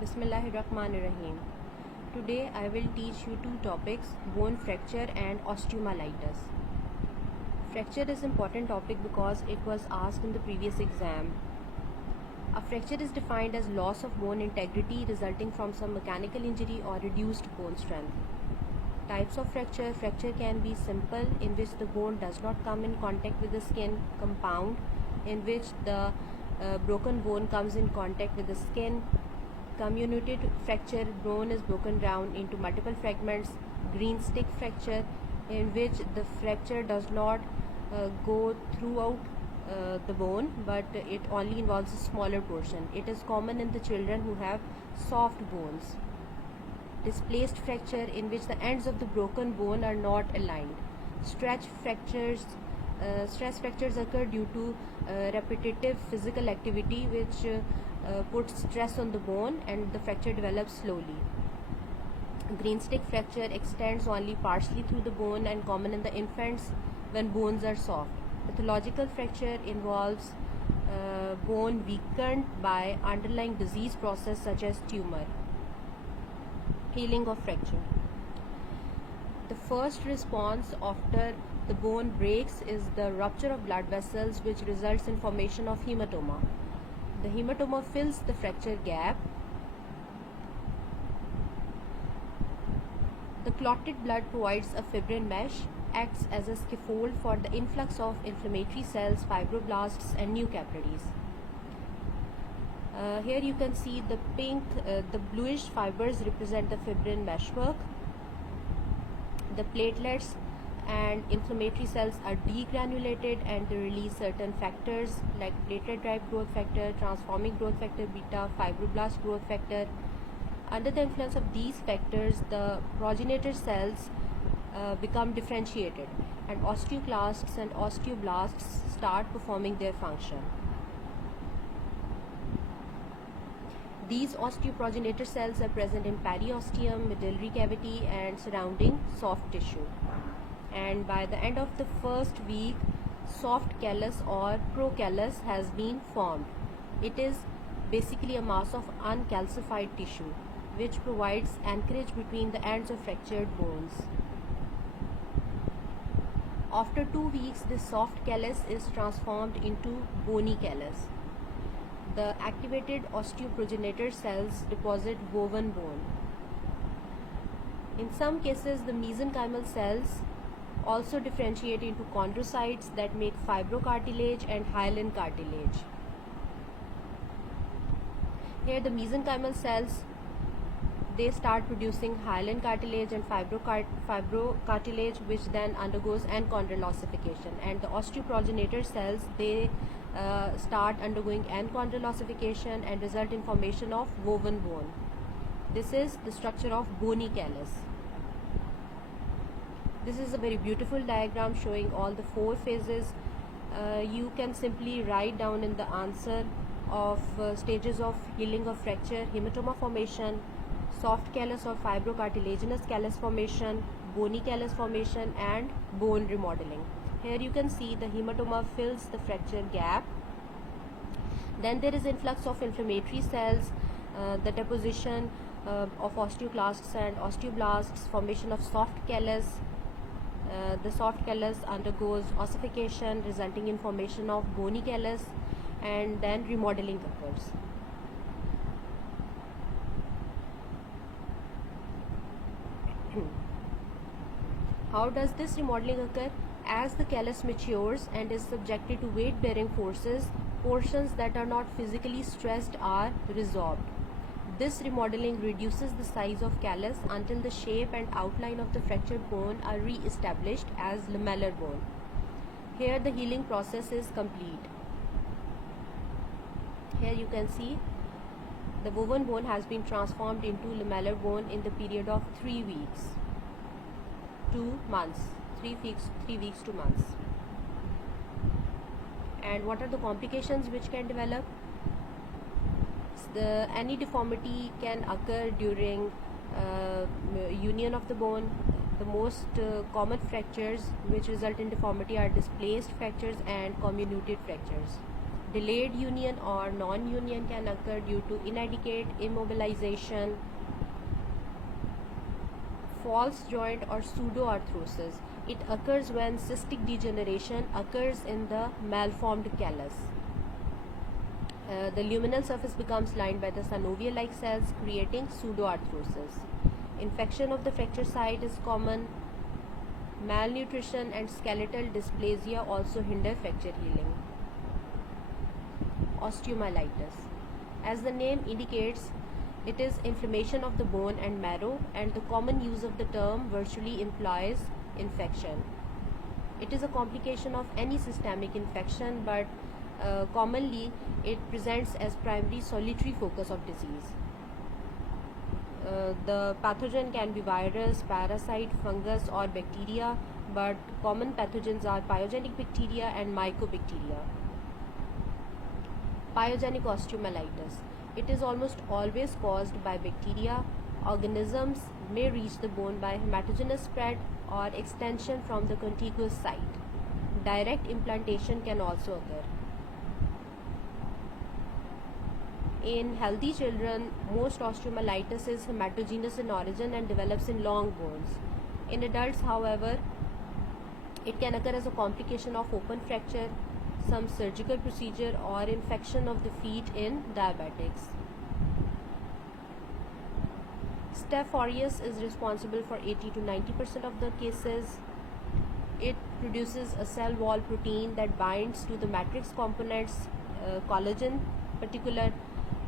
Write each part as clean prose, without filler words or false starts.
Bismillahirrahmanirrahim. Today I will teach you two topics, bone fracture and osteomyelitis. Fracture is an important topic because it was asked in the previous exam. A fracture is defined as loss of bone integrity resulting from some mechanical injury or reduced bone strength. Types of fracture. Fracture can be simple, in which the bone does not come in contact with the skin; compound, in which the broken bone comes in contact with the skin; comminuted fracture, bone is broken down into multiple fragments; green stick fracture, in which the fracture does not go throughout the bone, but it only involves a smaller portion. It is common in the children who have soft bones. Displaced fracture, in which the ends of the broken bone are not aligned. Stress fractures occur due to repetitive physical activity which puts stress on the bone, and the fracture develops slowly. Green stick fracture extends only partially through the bone and common in the infants when bones are soft. Pathological fracture involves bone weakened by underlying disease process such as tumor. Healing of fracture. The first response after the bone breaks is the rupture of blood vessels, which results in formation of hematoma. The hematoma fills the fracture gap. The clotted blood provides a fibrin mesh, acts as a scaffold for the influx of inflammatory cells, fibroblasts, and new capillaries. Here you can see the pink, the bluish fibers represent the fibrin meshwork. The platelets and inflammatory cells are degranulated and they release certain factors like platelet-derived growth factor, transforming growth factor beta, fibroblast growth factor. Under the influence of these factors, the progenitor cells become differentiated, and osteoclasts and osteoblasts start performing their function. These osteoprogenitor cells are present in periosteum, medullary cavity, and surrounding soft tissue. And by the end of the first week, soft callus or procallus has been formed. It is basically a mass of uncalcified tissue which provides anchorage between the ends of fractured bones. After 2 weeks, this soft callus is transformed into bony callus. The activated osteoprogenitor cells deposit woven bone. In some cases, the mesenchymal cells also differentiate into chondrocytes that make fibrocartilage and hyaline cartilage. Here the mesenchymal cells, they start producing hyaline cartilage and fibrocartilage, which then undergoes enchondral ossification, and the osteoprogenitor cells, they start undergoing enchondral ossification and result in formation of woven bone. This is the structure of bony callus. This is a very beautiful diagram showing all the 4 phases. You can simply write down in the answer of stages of healing of fracture: hematoma formation, soft callus or fibrocartilaginous callus formation, bony callus formation, and bone remodeling. Here you can see the hematoma fills the fracture gap. Then there is influx of inflammatory cells, the deposition of osteoclasts and osteoblasts, formation of soft callus. The soft callus undergoes ossification resulting in formation of bony callus, and then remodeling occurs. How does this remodeling occur? As the callus matures and is subjected to weight-bearing forces, portions that are not physically stressed are resorbed. This remodeling reduces the size of callus until the shape and outline of the fractured bone are re-established as lamellar bone. Here the healing process is complete. Here you can see the woven bone has been transformed into lamellar bone in the period of 3 weeks. 2 months, 3 weeks to months. And what are the complications which can develop? Any deformity can occur during union of the bone. The most common fractures which result in deformity are displaced fractures and comminuted fractures. Delayed union or non-union can occur due to inadequate immobilization, false joint or pseudoarthrosis. It occurs when cystic degeneration occurs in the malformed callus. The luminal surface becomes lined by the synovial-like cells, creating pseudoarthrosis. Infection of the fracture site is common. Malnutrition and skeletal dysplasia also hinder fracture healing. Osteomyelitis. As the name indicates, it is inflammation of the bone and marrow, and the common use of the term virtually implies infection. It is a complication of any systemic infection, but commonly it presents as primary solitary focus of disease. The pathogen can be virus, parasite, fungus or bacteria, but common pathogens are pyogenic bacteria and mycobacteria. Pyogenic osteomyelitis. It is almost always caused by bacteria. Organisms may reach the bone by hematogenous spread or extension from the contiguous site. Direct implantation can also occur. In healthy children, most osteomyelitis is hematogenous in origin and develops in long bones. In adults, however, it can occur as a complication of open fracture, some surgical procedure or infection of the feet in diabetics. Staph aureus is responsible for 80 to 90% of the cases. It produces a cell wall protein that binds to the matrix components, collagen particular,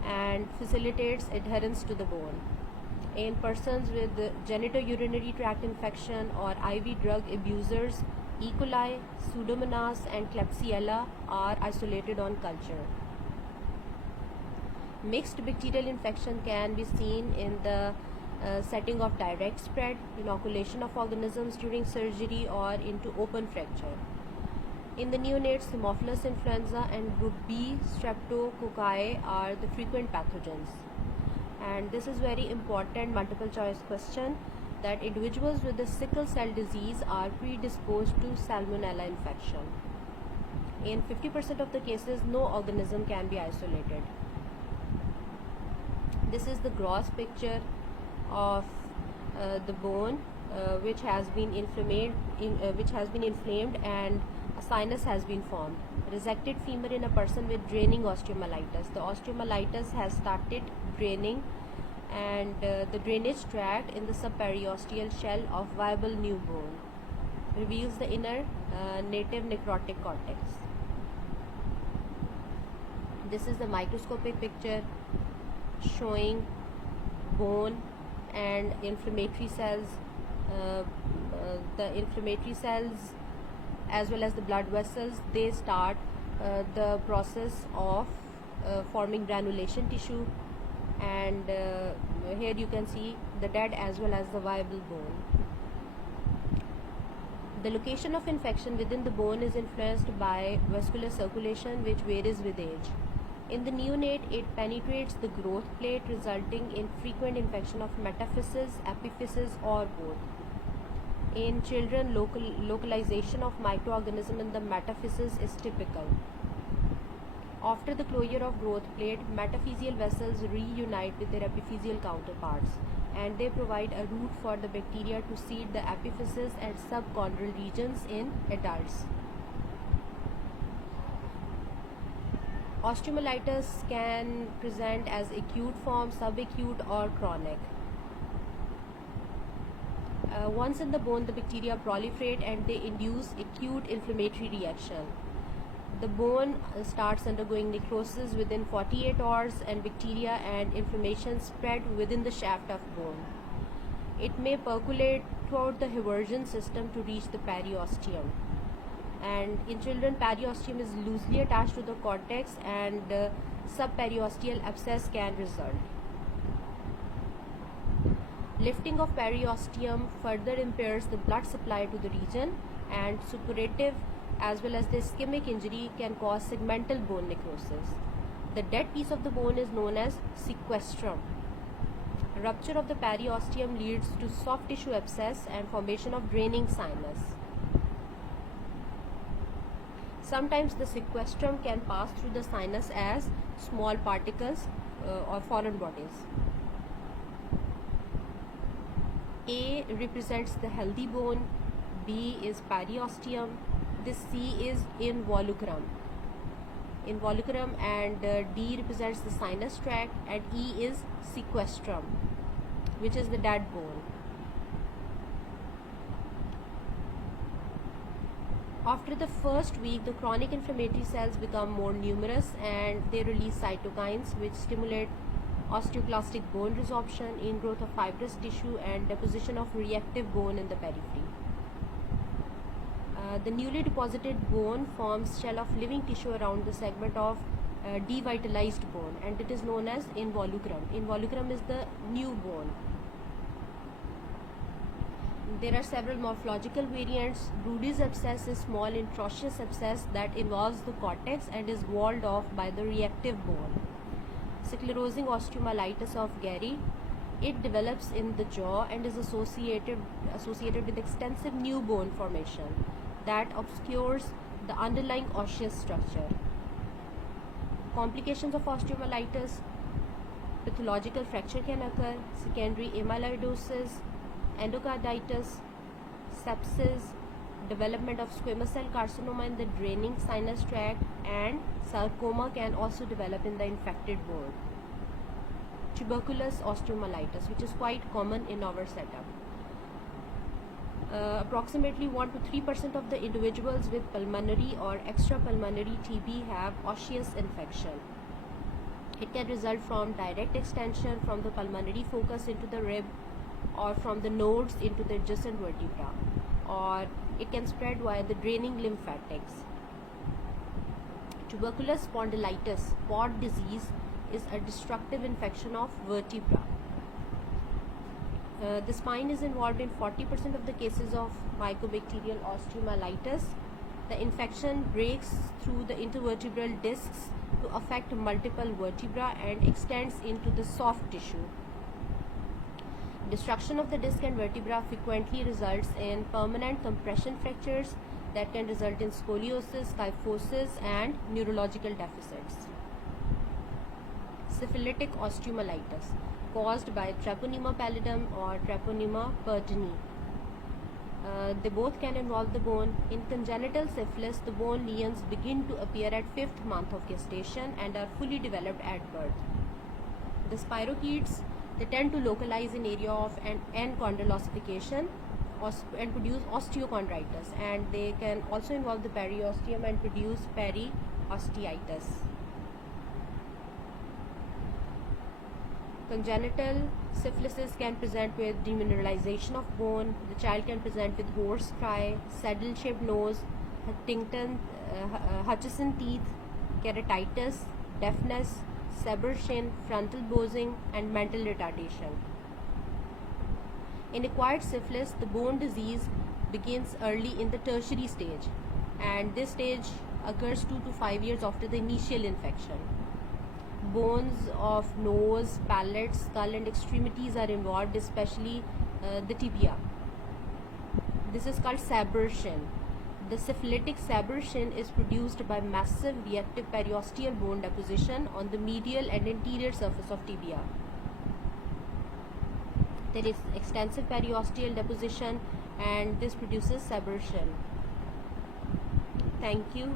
and facilitates adherence to the bone. In persons with genitourinary tract infection or IV drug abusers, E. coli, Pseudomonas and Klebsiella are isolated on culture. Mixed bacterial infection can be seen in the setting of direct spread, inoculation of organisms during surgery or into open fracture. In the neonates, Haemophilus influenza and group B streptococci are the frequent pathogens. And this is very important multiple choice question, that individuals with the sickle cell disease are predisposed to salmonella infection. In 50% of the cases, no organism can be isolated. This is the gross picture of the bone which has been inflamed and a sinus has been formed. Resected femur in a person with draining osteomyelitis. The osteomyelitis has started draining, and the drainage tract in the subperiosteal shell of viable new bone reveals the inner native necrotic cortex. This is the microscopic picture showing bone and inflammatory cells. The inflammatory cells as well as the blood vessels, they start the process of forming granulation tissue, and here you can see the dead as well as the viable bone. The location of infection within the bone is influenced by vascular circulation, which varies with age. In the neonate, it penetrates the growth plate, resulting in frequent infection of metaphysis, epiphysis or both. In children, localization of microorganism in the metaphysis is typical. After the closure of growth plate, metaphyseal vessels reunite with their epiphyseal counterparts, and they provide a route for the bacteria to seed the epiphysis and subchondral regions in adults. Osteomyelitis can present as acute form, subacute or chronic. Once in the bone, the bacteria proliferate and they induce acute inflammatory reaction. The bone starts undergoing necrosis within 48 hours, and bacteria and inflammation spread within the shaft of bone. It may percolate throughout the Haversian system to reach the periosteum. And in children, periosteum is loosely attached to the cortex, and subperiosteal abscess can result. Lifting of periosteum further impairs the blood supply to the region, and suppurative as well as the ischemic injury can cause segmental bone necrosis. The dead piece of the bone is known as sequestrum. Rupture of the periosteum leads to soft tissue abscess and formation of draining sinus. Sometimes the sequestrum can pass through the sinus as small particles or foreign bodies. A represents the healthy bone, B is periosteum, this C is involucrum. And D represents the sinus tract, and E is sequestrum, which is the dead bone. After the first week, the chronic inflammatory cells become more numerous and they release cytokines which stimulate osteoclastic bone resorption, ingrowth of fibrous tissue, and deposition of reactive bone in the periphery. The newly deposited bone forms shell of living tissue around the segment of devitalized bone, and it is known as involucrum. Involucrum is the new bone. There are several morphological variants. Broudy's abscess is small intraosseous abscess that involves the cortex and is walled off by the reactive bone. Sclerosing osteomyelitis of Gary, it develops in the jaw and is associated with extensive new bone formation that obscures the underlying osseous structure. Complications of osteomyelitis: pathological fracture can occur, secondary amyloidosis, endocarditis, sepsis, development of squamous cell carcinoma in the draining sinus tract, and sarcoma can also develop in the infected bone. Tuberculous osteomyelitis, which is quite common in our setup. Approximately 1 to 3% of the individuals with pulmonary or extrapulmonary TB have osseous infection. It can result from direct extension from the pulmonary focus into the rib, or from the nodes into the adjacent vertebra, or it can spread via the draining lymphatics. Tuberculous spondylitis, pod disease, is a destructive infection of vertebra. The spine is involved in 40% of the cases of mycobacterial osteomyelitis. The infection breaks through the intervertebral discs to affect multiple vertebrae and extends into the soft tissue. Destruction of the disc and vertebra frequently results in permanent compression fractures that can result in scoliosis, kyphosis, and neurological deficits. Syphilitic osteomyelitis, caused by Treponema pallidum or Treponema purtini. They both can involve the bone. In congenital syphilis, the bone lesions begin to appear at 5th month of gestation and are fully developed at birth. The spirochetes, they tend to localize in area of an enchondral ossification and produce osteochondritis, and they can also involve the periosteum and produce periosteitis. Congenital syphilisis can present with demineralization of bone. The child can present with hoarse cry, saddle-shaped nose, Hutchinson teeth, keratitis, deafness, severed shin, frontal bossing, and mental retardation. In acquired syphilis, the bone disease begins early in the tertiary stage, and this stage occurs 2 to 5 years after the initial infection. Bones of nose, palate, skull, and extremities are involved, especially the tibia. This is called seborrheic. The syphilitic seborrheic is produced by massive reactive periosteal bone deposition on the medial and anterior surface of tibia. There is extensive periosteal deposition, and this produces seborrheic. Thank you.